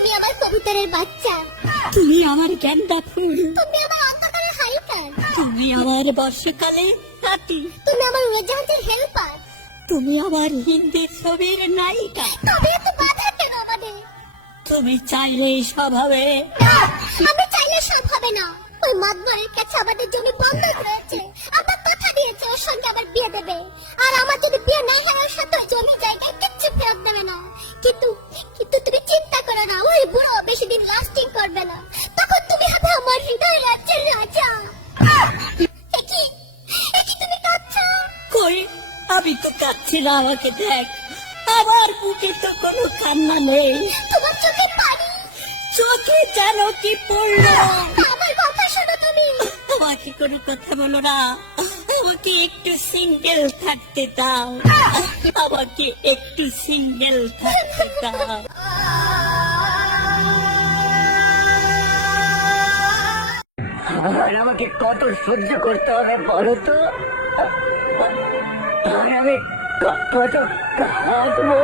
তুমি আমার কবুতরের বাচ্চা, তুমি আমার গেন্দা ফুল, তুমি আমার অন্ধকারের হাইকার, তুমি আমার বর্ষাকালে রাতি, তুমি আমার উড়োজাহাজের হেল্পার। তুমি আমার হিন্দি ছবির নায়িকা। তবে এত বাধা কেন আমাদের? তুমি চাইলেই সব হবে। না, আমি চাইলে সব হবে না। ওই মাতবরের কাছে আমাদের জমি বন্ধক রয়েছে। আমার কথা দিয়েছে ওর সঙ্গে আবার বিয়ে দেবে, আর আমার যদি বিয়ে না হয় ওর সাথে ওই জমি জায়গায় কিচ্ছু ফেরত দেবে না। কিন্তু কিন্তু তুমি চিন্তা করো না, ওই বুড়ো বেশি দিন লাস্টিং করবে না। তখন তুমি হবে আমার হৃদয় রাজ্যের রাজা। একই একই তুমি কাঁদছো? কই, আমি তো কাঁদছি না, আমাকে দেখ, আমার বুকে তো কোনো কান্না নেই। তোমার চোখে পানি, চোখে যেন কি পড়লো। আমার কথা শোনো তুমি। আমাকে কোনো কথা বলো না, আমাকে একটু সিঙ্গেল থাকতে দাও, আমাকে একটু সিঙ্গেল থাকতে দাও। আর আমাকে কত সহ্য করতে হবে বলো তো? আর আমি কত কাঁদবো?